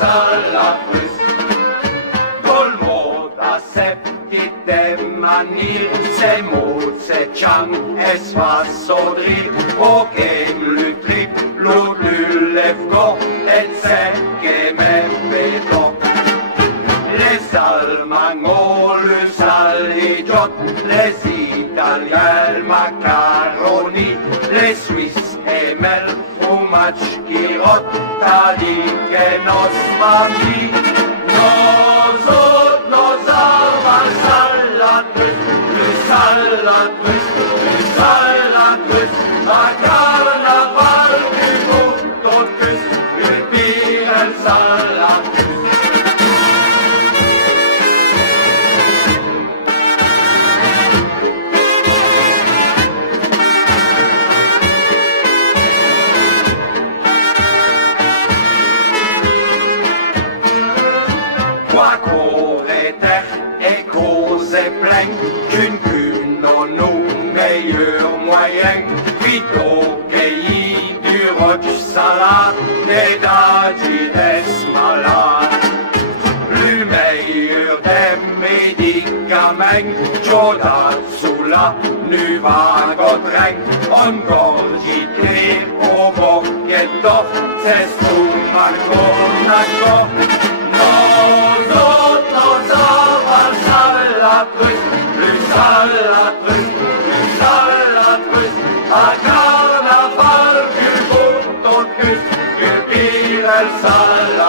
salat russe. Tout le monde a ses petites manies, ses mots, ses chants, et ses façonneries. Aucun le trip, l'autre le lève corps, et c'est que même béton. Les Allemands ont le sale idiot, les Italiens le macaroni, les Suisses aiment le fromage qui rote, t'as dit que nos mamies, nos autres, nos avants, salade russe, le salade russe, le salade russe, à carnaval du mouton russe, le pire salade russe. Qu'une cune dans nos meilleurs moyens, vite au pays du rock salade, des dadis des malades. Le meilleur des médicaments, Jodatsula, nuva godreng, on gorgi clear au boccheto, c'est stomaco, naco. Nos autres, nos avants, salade russe, le salade russe, le salade russe, à carnaval, du mouton russe, du pire salade.